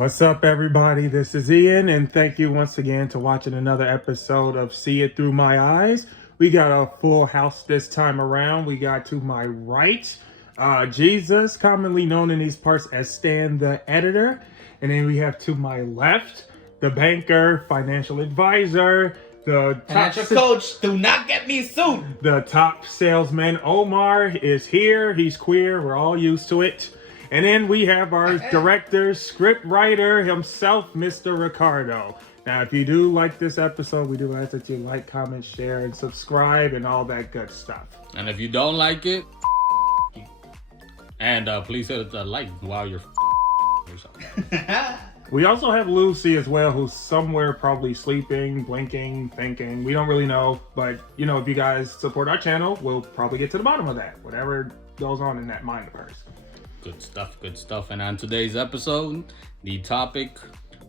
What's up, everybody? This is Ian, and thank you once again to watching another episode of See It Through My Eyes. We got a full house this time around. We got to my right, Jesus, commonly known in these parts as Stan the Editor. And then we have to my left, the banker, financial advisor, the financial coach. Do not get me sued. The top salesman, Omar, is here. He's queer. We're all used to it. And then we have our director, script writer himself, Mr. Ricardo. Now, if you do like this episode, we do ask that you like, comment, share, and subscribe, and all that good stuff. And if you don't like it, and please hit the like while you're yourself. We also have Lucy as well, who's somewhere probably sleeping, blinking, thinking. We don't really know, but you know, if you guys support our channel, we'll probably get to the bottom of that. Whatever goes on in that mind of hers. Good stuff, good stuff. And on today's episode, the topic,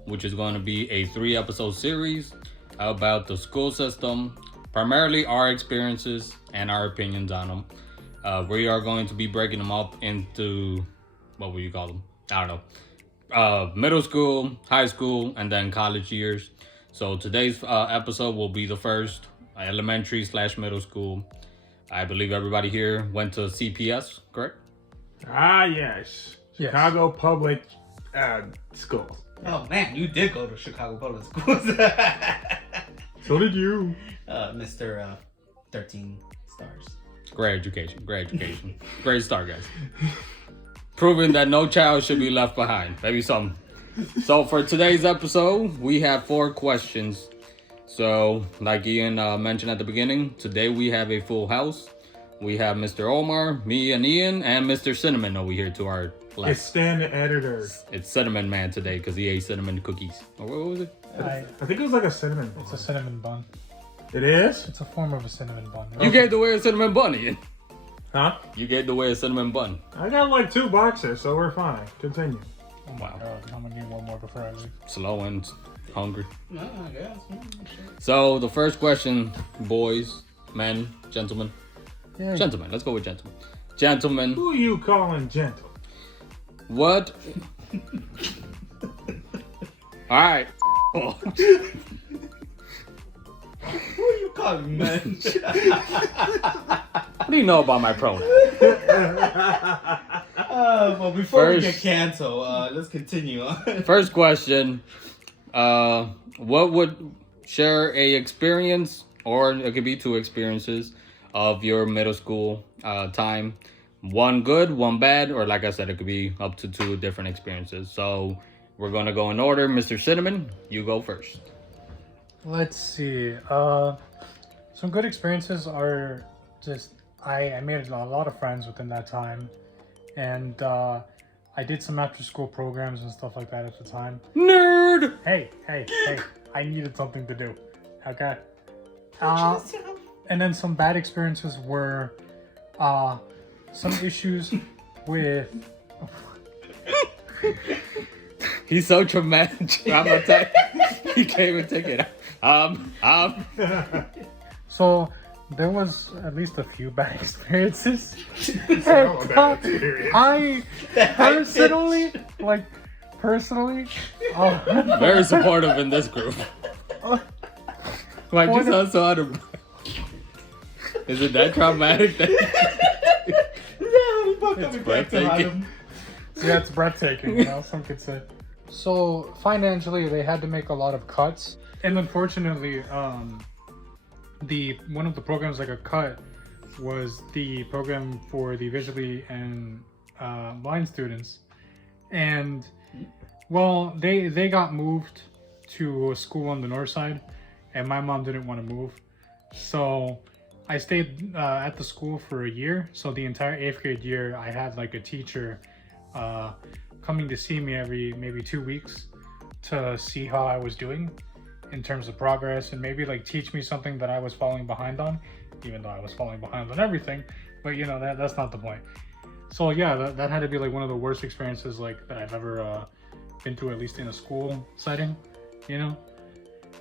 which is going to be a 3-episode series about the school system, primarily our experiences and our opinions on them. We are going to be breaking them up into, what will you call them? I don't know. Middle school, high school, and then college years. So today's episode will be the first, elementary/middle school. I believe everybody here went to CPS, correct? Ah, yes. Chicago Public Schools. Oh man, you did go to Chicago Public Schools. So did you. Mr. 13 stars. Great education, great education. Great start, guys. Proving that no child should be left behind. Maybe some. So for today's episode, we have 4 questions. So like Ian mentioned at the beginning, today we have a full house. We have Mr. Omar, me and Ian, and Mr. Cinnamon over here to our left. It's Stan the Editor. It's Cinnamon Man today because he ate cinnamon cookies. Or what was it? I think it was like a cinnamon bun. It's a cinnamon bun. It is? It's a form of a cinnamon bun. You gave away a cinnamon bun, Ian. Huh? You gave away a cinnamon bun. I got like 2 boxes, so we're fine. Continue. Oh my god, I'm gonna need one more before I leave. Slow and hungry. No, I guess. So the first question, boys, men, gentlemen. Yeah. Gentlemen, let's go with gentlemen. Gentlemen, Who are you calling gentle? what? All right. Who are you calling, man? What do you know about my pronouns? Well, before we First- get canceled, let's continue on. First question, what would share a experience, or it could be 2 experiences, of your middle school time? One good, one bad, or like I said, it could be up to 2 different experiences. So we're going to go in order. Mr. Cinnamon, you go first. Let's see. Some good experiences are just I made a lot of friends within that time, and I did some after school programs and stuff like that at the time. Nerd! Hey, I needed something to do. Okay. And then some bad experiences were some issues with. He's so traumatized. He can't even take it. So there was at least a few bad experiences. Oh, bad experience. I personally, Very supportive in this group. Like, just What? also out of. Is it that traumatic? Yeah, we both It's coming back to breathtaking. him. yeah, it's breathtaking, you know, some could say. So financially, they had to make a lot of cuts, and unfortunately, one of the programs that got cut was the program for the visually and blind students, and well, they got moved to a school on the north side, and my mom didn't want to move, so I stayed at the school for a year. So the entire 8th grade year, I had like a teacher coming to see me every maybe 2 weeks to see how I was doing in terms of progress, and maybe like teach me something that I was falling behind on, even though I was falling behind on everything. But you know, that's not the point. So yeah, that had to be like one of the worst experiences like that I've ever been through, at least in a school setting, you know.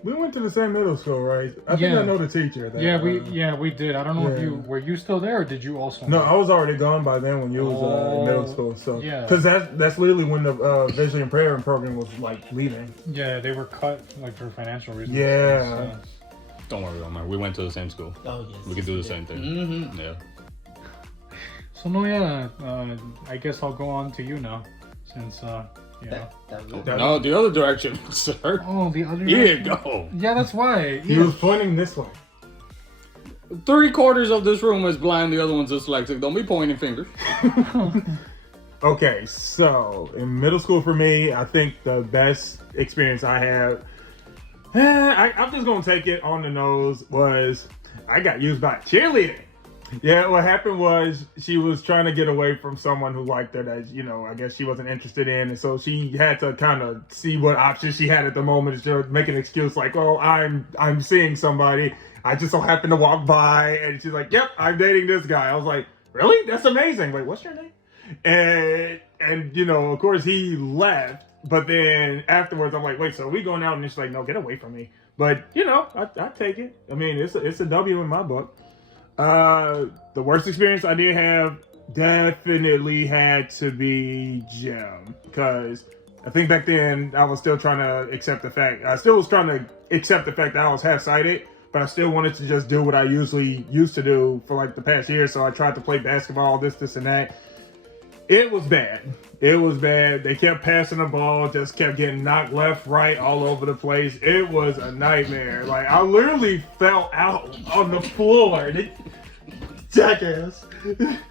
We went to the same middle school, right? I think Yeah. I know the teacher. That, We did. I don't know if yeah. were you still there or did you also? No, I was already gone by then when you was in middle Oh, school. So yeah. because that's literally when the visually impaired program was like leaving. Yeah, they were cut like for financial reasons. Yeah. So. Don't worry, Omar. We went to the same school. Oh yes. We could do the same thing. Mm-hmm. Yeah. So no, I guess I'll go on to you now, since you know. No, the other direction, sir. Oh, the other. Here you direction? go. Yeah, that's why. He Yeah. was pointing this way. 3/4 of this room is blind. The other one's dyslexic. Don't be pointing fingers. Okay, so in middle school for me, I think the best experience I had, I'm just gonna take it on the nose, was I got used by a cheerleader. Yeah, what happened was she was trying to get away from someone who liked her that, I guess she wasn't interested in. And so she had to kind of see what options she had at the moment. She would make an excuse like, oh, I'm seeing somebody. I just so happened to walk by. And she's like, yep, I'm dating this guy. I was like, really? That's amazing. Wait, what's your name? And of course he left. But then afterwards, I'm like, wait, so are we going out? And she's like, no, get away from me. But, I take it. I mean, it's a W in my book. The worst experience I did have definitely had to be gym, because I think back then I was still trying to accept the fact that I was half-sighted, but I still wanted to just do what I usually used to do for like the past year. So I tried to play basketball, this and that. It was bad. They kept passing the ball, just kept getting knocked left, right, all over the place. It was a nightmare. Like, I literally fell out on the floor. Jackass.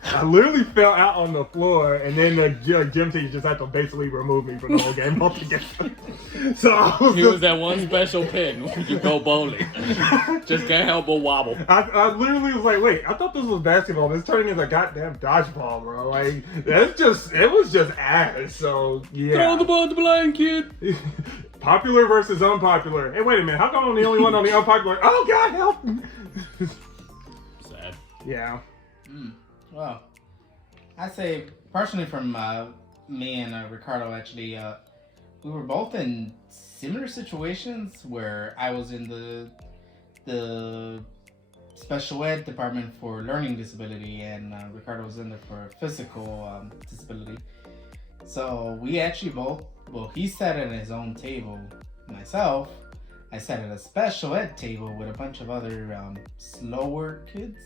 I literally fell out on the floor, and then the gym teacher just had to basically remove me from the whole game altogether. So I was He was that one special pin when you go bowling. Just can't help but wobble. I literally was like, wait, I thought this was basketball. This turning into a goddamn dodgeball, bro. Like, it was just ass. So, yeah. Throw the ball at the blind kid. Popular versus unpopular. Hey, wait a minute. How come I'm the only one on the unpopular? Oh, God, help. Sad. Yeah. Well, I say personally from me and Ricardo, actually, we were both in similar situations where I was in the special ed department for learning disability, and Ricardo was in there for physical disability. So we actually he sat at his own table. Myself, I sat at a special ed table with a bunch of other slower kids.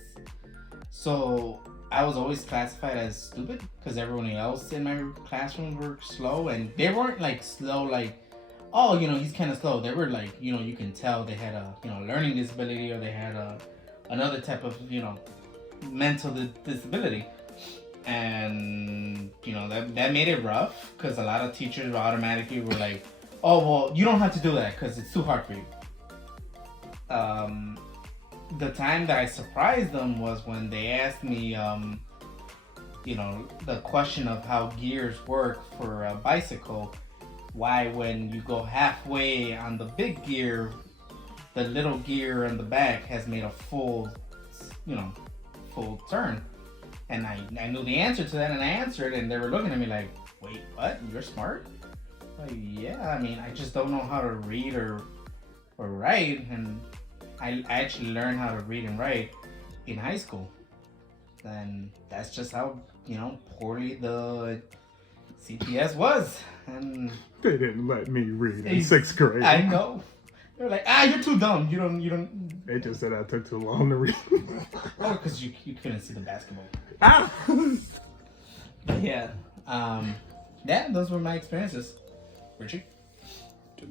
So I was always classified as stupid because everyone else in my classroom were slow, and they weren't like slow like, oh, he's kind of slow. They were like, you can tell they had a learning disability, or they had another type of mental disability. And that made it rough, because a lot of teachers automatically were like, oh, well, you don't have to do that because it's too hard for you. The time that I surprised them was when they asked me the question of how gears work for a bicycle. Why, when you go halfway on the big gear, the little gear in the back has made a full turn. And I knew the answer to that, and I answered, and they were looking at me like, wait, what? You're smart? Like, yeah, I mean, I just don't know how to read or write, and I actually learned how to read and write in high school. And that's just how, poorly the CPS was. And They didn't let me read in 6th grade. I know. They were like, you're too dumb. You don't. They just said I took too long to read. Oh, because you couldn't see the basketball. Yeah. Yeah, those were my experiences. Richie?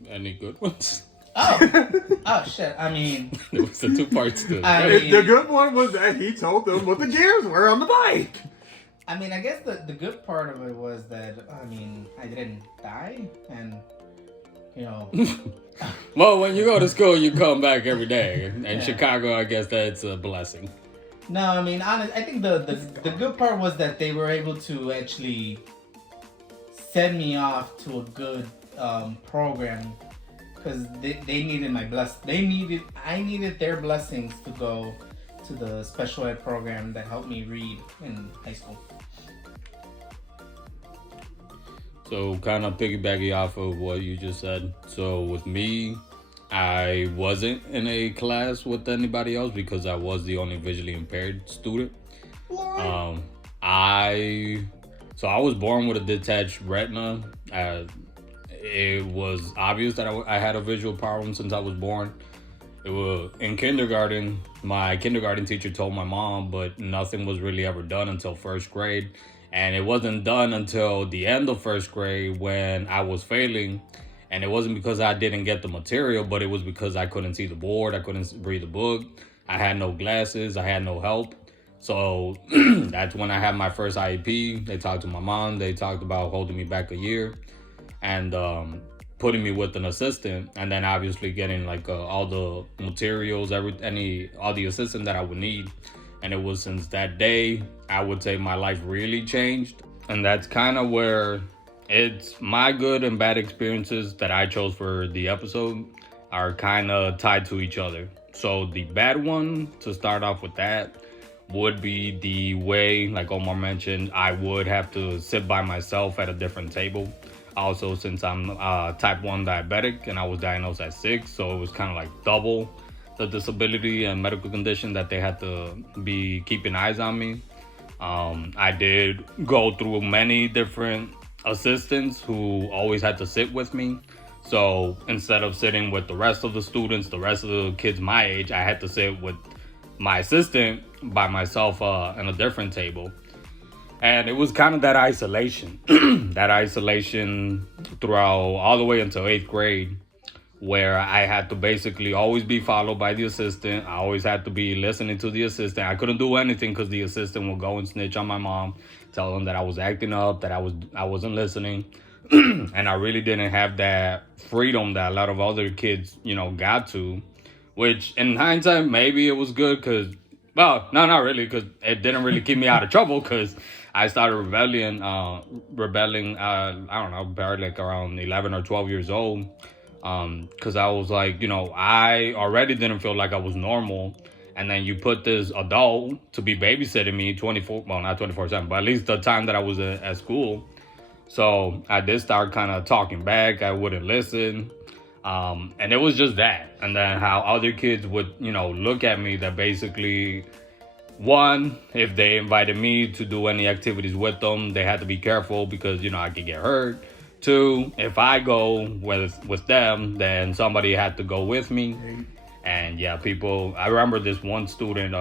Any good ones? Oh shit. I mean, There was the 2 parts to it. The good one was that he told them what the gears were on the bike. I mean, I guess the good part of it was that, I didn't die, and Well, when you go to school, you come back every day. In Chicago, I guess that's a blessing. No, I mean, honest. I think the good part was that they were able to actually send me off to a good program, because they needed my I needed their blessings to go to the special ed program that helped me read in high school. So kind of piggybacking off of what you just said. So with me, I wasn't in a class with anybody else because I was the only visually impaired student. Um, I I was born with a detached retina. It was obvious that I had a visual problem since I was born. It was in kindergarten. My kindergarten teacher told my mom, but nothing was really ever done until first grade. And it wasn't done until the end of first grade when I was failing. And it wasn't because I didn't get the material, but it was because I couldn't see the board. I couldn't read the book. I had no glasses. I had no help. So that's when I had my first IEP. They talked to my mom. They talked about holding me back a year and putting me with an assistant, and then obviously getting like all the materials, all the assistance that I would need. And it was since that day, I would say my life really changed, and that's kind of where it's my good and bad experiences that I chose for the episode are kind of tied to each other. So the bad one, to start off with, that would be the way, like Omar mentioned, I would have to sit by myself at a different table. Also, since I'm type 1 diabetic and I was diagnosed at 6, so it was kind of like double the disability and medical condition that they had to be keeping eyes on me. I did go through many different assistants who always had to sit with me. So instead of sitting with the rest of the students, the rest of the kids my age, I had to sit with my assistant by myself in a different table. And it was kind of that isolation, that isolation throughout all the way until 8th grade, where I had to basically always be followed by the assistant. I always had to be listening to the assistant. I couldn't do anything because the assistant would go and snitch on my mom, tell them that I was acting up, that I wasn't listening. And I really didn't have that freedom that a lot of other kids, got to, which in hindsight, maybe it was good because, well, no, not really, because it didn't really keep me out of trouble because I started rebelling, I don't know, probably like around 11 or 12 years old. Because I was like, I already didn't feel like I was normal. And then you put this adult to be babysitting me 24, well, not 24/7, but at least the time that I was at school. So I did start kind of talking back. I wouldn't listen. And it was just that. And then how other kids would, look at me that basically, one, if they invited me to do any activities with them, they had to be careful because, I could get hurt. Two, if I go with them, then somebody had to go with me. And yeah, I remember this one student,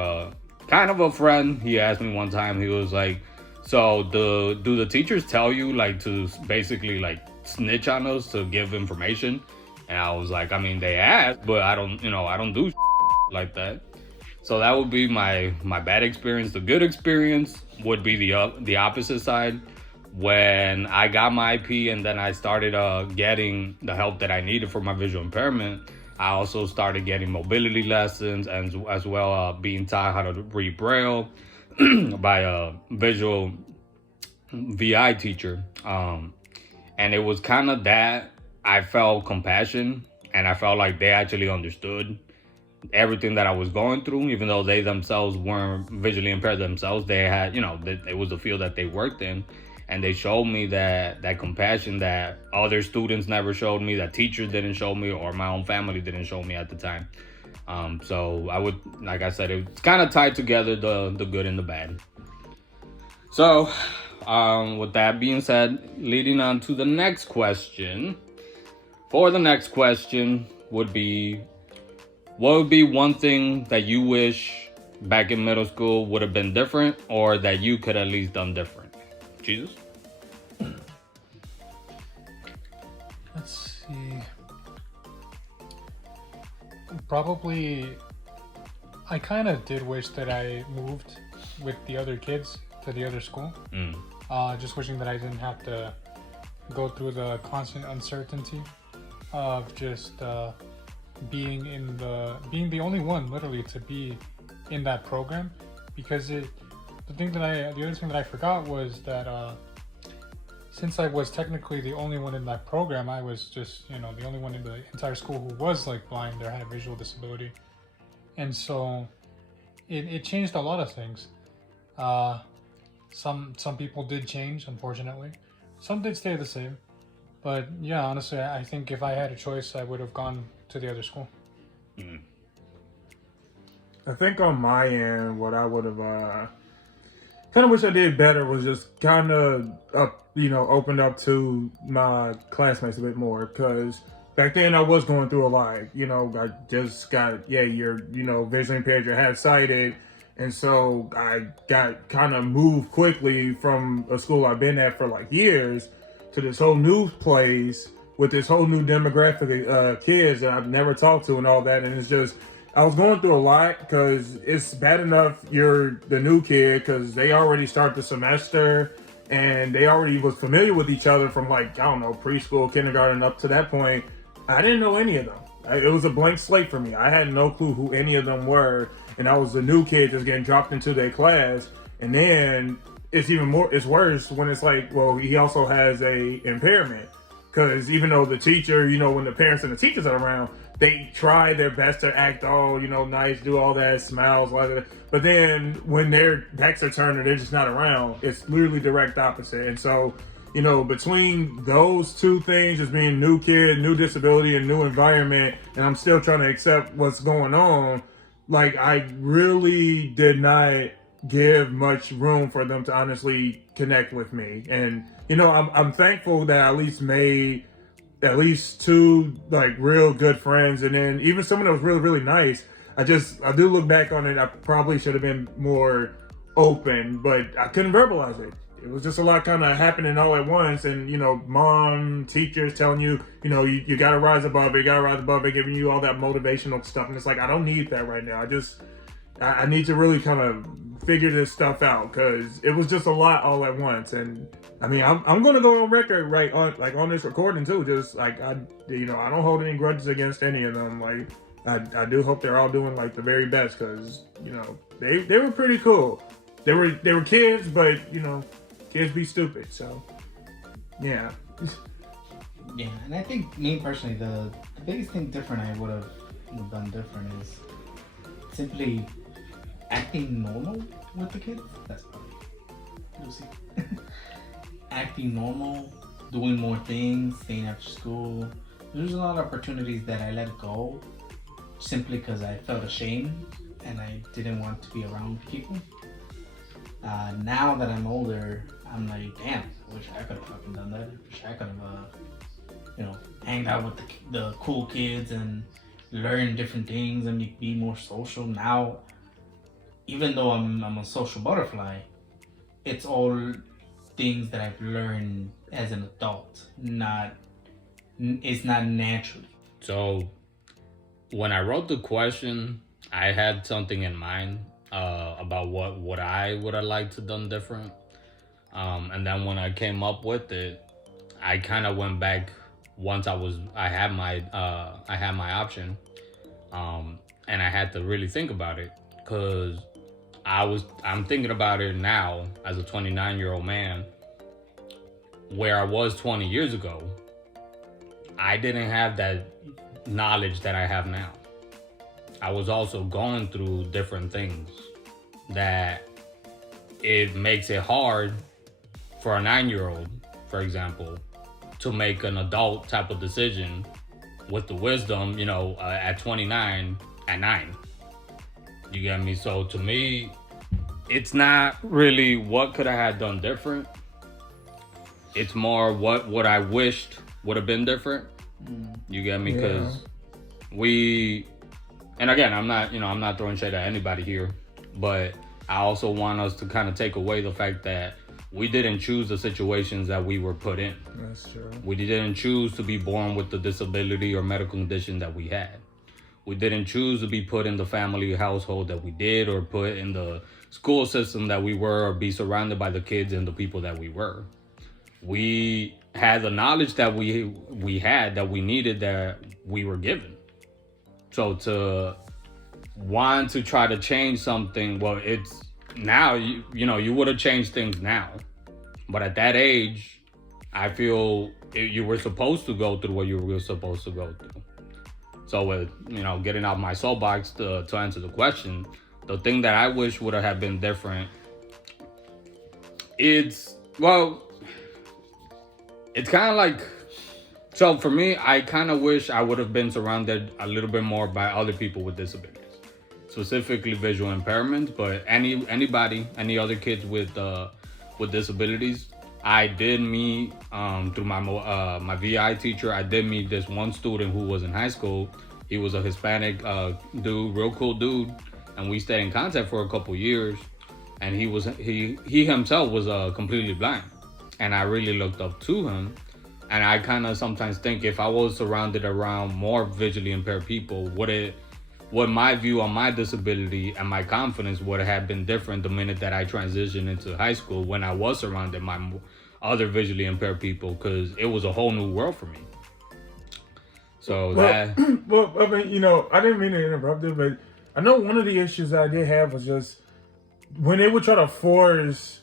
kind of a friend, he asked me one time, he was like, so do the teachers tell you like to basically like snitch on us to give information? And I was like, I mean, they ask, but I don't do like that. So that would be my bad experience. The good experience would be the opposite side. When I got my IP and then I started getting the help that I needed for my visual impairment, I also started getting mobility lessons and as well being taught how to read Braille by a visual VI teacher. And it was kind of that I felt compassion and I felt like they actually understood everything that I was going through, even though they themselves weren't visually impaired themselves. They had, it was a field that they worked in. And they showed me that compassion that other students never showed me, that teachers didn't show me, or my own family didn't show me at the time. So I would, like I said, it's kind of tied together, the good and the bad. So with that being said, leading on to the next question. For the next question would be, what would be one thing that you wish back in middle school would have been different, or that you could at least done different? Jesus? Let's see. Probably, I kind of did wish that I moved with the other kids to the other school. Just wishing that I didn't have to go through the constant uncertainty of just being the only one literally to be in that program, because the other thing that I forgot was that since I was technically the only one in that program, I was just, the only one in the entire school who was like blind or had a visual disability. And so it changed a lot of things. Some people did change, unfortunately. Some did stay the same. But yeah, honestly, I think if I had a choice, I would have gone to the other school. I think on my end, what I would have kind of wish I did better was just kind of opened up to my classmates a bit more because back then I was going through a lot. I just got you're visually impaired, you're half sighted, and so I got kind of moved quickly from a school I've been at for like years to this whole new place with this whole new demographic of kids that I've never talked to and all that, and it's just I was going through a lot because it's bad enough you're the new kid because they already start the semester and they already was familiar with each other from like I don't know preschool, kindergarten up to that point. I didn't know any of them. It was a blank slate for me. I had no clue who any of them were, and I was the new kid just getting dropped into their class. And then it's worse when it's like, well, he also has a impairment because even though the teacher, when the parents and the teachers are around, they try their best to act all, nice, do all that, smiles, like that. But then when their backs are turned and they're just not around, it's literally direct opposite. And so, between those two things, just being new kid, new disability, and new environment, and I'm still trying to accept what's going on, like I really did not give much room for them to honestly connect with me. And, I'm thankful that I at least made at least two like real good friends, and then even someone that was really really nice. I do look back on it. I probably should have been more open, but I couldn't verbalize it. It was just a lot kind of happening all at once, and mom, teachers telling you, you got to rise above it, giving you all that motivational stuff, and it's like I don't need that right now. I need to really kind of figure this stuff out because it was just a lot all at once. And I mean, I'm going to go on record right on this recording too. Just like I don't hold any grudges against any of them. Like I do hope they're all doing like the very best because they were pretty cool. They were kids, but kids be stupid. So yeah. Yeah, and I think me personally, the biggest thing different I would have done different is simply acting normal with the kids. That's probably Lucy. Acting normal, doing more things, staying after school. There's a lot of opportunities that I let go simply because I felt ashamed and I didn't want to be around people. Now that I'm older, I'm like, damn, I wish I could have fucking done that. I wish I could have, hanged out with the cool kids and learn different things and be more social. Now, even though I'm a social butterfly, it's all things that I've learned as an adult. It's not naturally. So, when I wrote the question, I had something in mind about what I would have liked to done different. And then when I came up with it, I kind of went back once I had my option, and I had to really think about it because I'm thinking about it now as a 29-year-old man, where I was 20 years ago. I didn't have that knowledge that I have now. I was also going through different things that it makes it hard for a 9-year-old, for example, to make an adult type of decision with the wisdom, at 29 at 9. You get me? So to me, it's not really what could I have done different. It's more what I wished would have been different. You get me? Because and again, I'm not throwing shade at anybody here, but I also want us to kind of take away the fact that we didn't choose the situations that we were put in. That's true. We didn't choose to be born with the disability or medical condition that we had. We didn't choose to be put in the family household that we did, or put in the school system that we were, or be surrounded by the kids and the people that we were. We had the knowledge that we had, that we needed, that we were given. So to want to try to change something, well, it's now, you would have changed things now. But at that age, I feel you were supposed to go through what you were supposed to go through. So with, getting out my soapbox to answer the question, the thing that I wish would have been different, it's kind of like So for me, I kind of wish I would have been surrounded a little bit more by other people with disabilities, specifically visual impairments. But any other kids with disabilities, I did meet through my VI teacher. I did meet this one student who was in high school. He was a Hispanic dude, real cool dude, and we stayed in contact for a couple years. And he himself was completely blind, and I really looked up to him. And I kind of sometimes think if I was surrounded around more visually impaired people, would my view on my disability and my confidence would have been different the minute that I transitioned into high school when I was surrounded by other visually impaired people, because it was a whole new world for me. So well, I mean, you know, I didn't mean to interrupt it, but I know one of the issues that I did have was just when they would try to force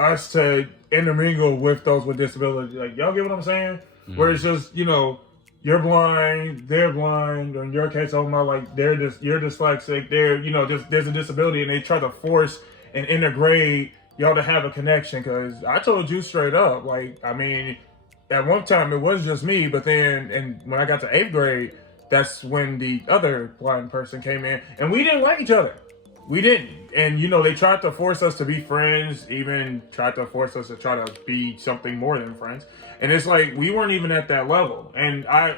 us to intermingle with those with disabilities. Like, y'all get what I'm saying? Mm-hmm. Where it's just, you know, you're blind, they're blind, or in your case, oh my, like you're dyslexic, you know, there's a disability, and they try to force and integrate y'all to have a connection. Because I told you straight up, like, I mean, at one time it was just me, but then, and when I got to 8th grade, that's when the other blind person came in, and we didn't like each other. We didn't. And, you know, they tried to force us to be friends, even tried to force us to try to be something more than friends. And it's like, we weren't even at that level. And I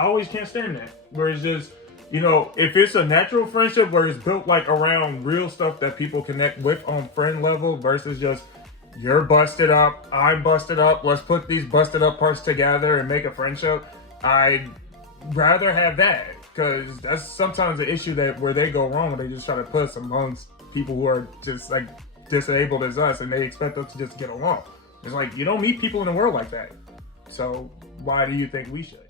always can't stand that. Where it's just, you know, if it's a natural friendship where it's built like around real stuff that people connect with on friend level versus just, you're busted up, I'm busted up, let's put these busted up parts together and make a friendship. I'd rather have that. Because that's sometimes the issue that where they go wrong, they just try to put us amongst people who are just like disabled as us, and they expect us to just get along. It's like, you don't meet people in the world like that. So why do you think we should?